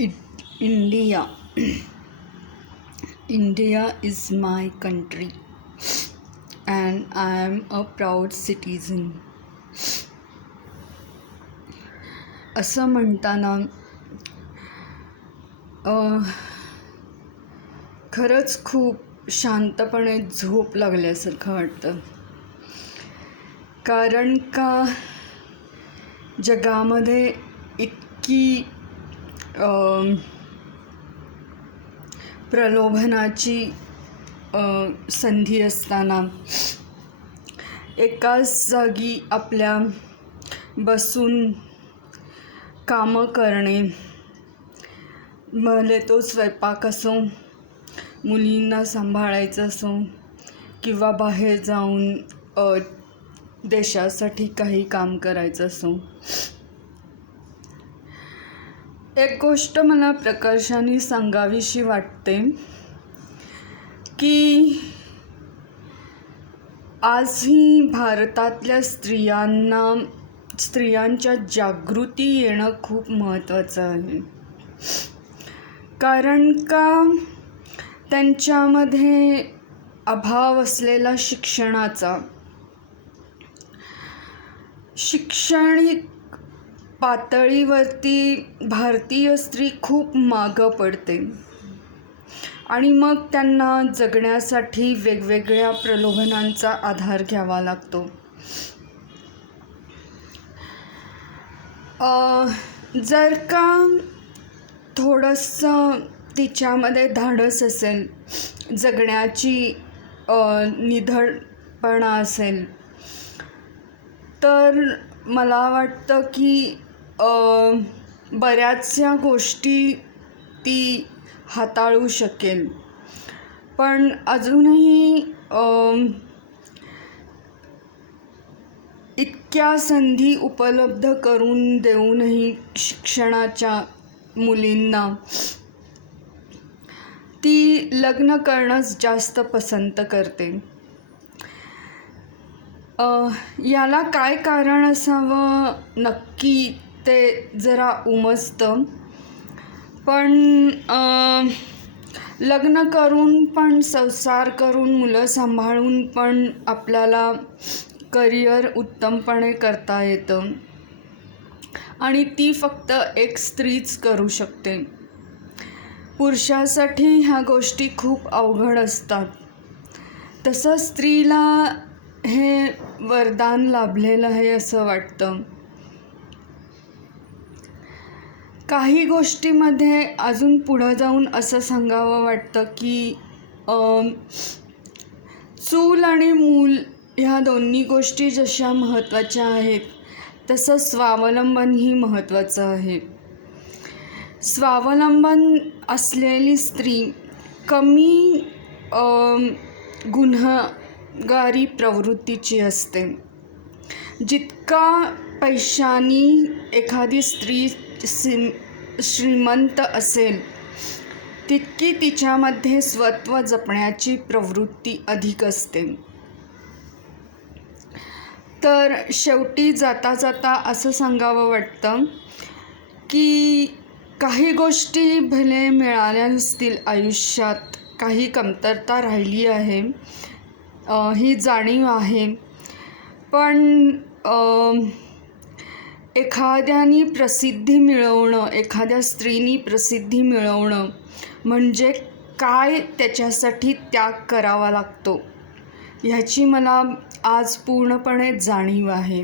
India. India is my country and I am a proud citizen. असं म्हणताना खरंच खूप शांतपणे झोप लागल्यासारखं वाटतं. कारण का जगामध्ये इतकी प्रलोभनाची संधी असताना एकाच जागी आपल्या बसून कामं करणे, भले तो स्वयंपाक असो, मुलींना सांभाळायचं असो किंवा बाहेर जाऊन देशासाठी काही काम करायचं असो. एक गोष्ट मला प्रकर्षाने सांगावीशी वाटते की आजही भारतातल्या स्त्रियांच्या जागृती येणं खूप महत्त्वाचं आहे. कारण का त्यांच्यामध्ये अभाव असलेला शिक्षणाचा, शैक्षणिक पातळीवरती भारतीय स्त्री खूप मागं पडते आणि मग त्यांना जगण्यासाठी वेगवेगळ्या प्रलोभनांचा आधार घ्यावा लागतो. जर का थोडंसं तिच्यामध्ये धाडस असेल, जगण्याची निधडपणा असेल, तर मला वाटतं की बऱ्याचशा गोष्टी ती हाताळू शकेल. पण अजूनही इतक्या संधी उपलब्ध करून देऊनही शिक्षणाच्या मुलींना ती लग्न करणंच जास्त पसंत करते. याला काय कारण असावं नक्की ते जरा उमजतं. पण लग्न करून पण, संसार करून, मुलं सांभाळून पण आपल्याला करिअर उत्तमपणे करता येतं आणि ती फक्त एक स्त्रीच करू शकते. पुरुषासाठी ह्या गोष्टी खूप अवघड असतात. तसं स्त्रीला हे वरदान लाभलेलं आहे असं वाटतं. काही गोष्टीमध्ये अजून पुढं जाऊन असं सांगावं वाटतं की चूल आणि मूल ह्या दोन्ही गोष्टी जशा महत्त्वाच्या आहेत, तसं स्वावलंबनही महत्त्वाचं आहे. स्वावलंबन असलेली स्त्री कमी गुन्हेगारी प्रवृत्तीची असते. जितका पैशानी एखादी स्त्री श्रीमंत असेल, तितकी तिच्यामध्ये स्वत्व जपण्याची प्रवृत्ती अधिक असते. तर शेवटी जाता जाता असं सांगावं वाटतं की काही गोष्टी भले मिळाल्या नसतील आयुष्यात, काही कमतरता राहिली आहे, ही जाणीव आहे. पण एखाद्याने प्रसिद्धी मिळवणं, एखाद्या स्त्रीनी प्रसिद्धी मिळवणं म्हणजे काय त्याच्यासाठी त्याग करावा लागतो ह्याची मला आज पूर्णपणे जाणीव आहे.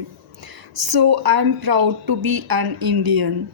So I am proud to be an Indian.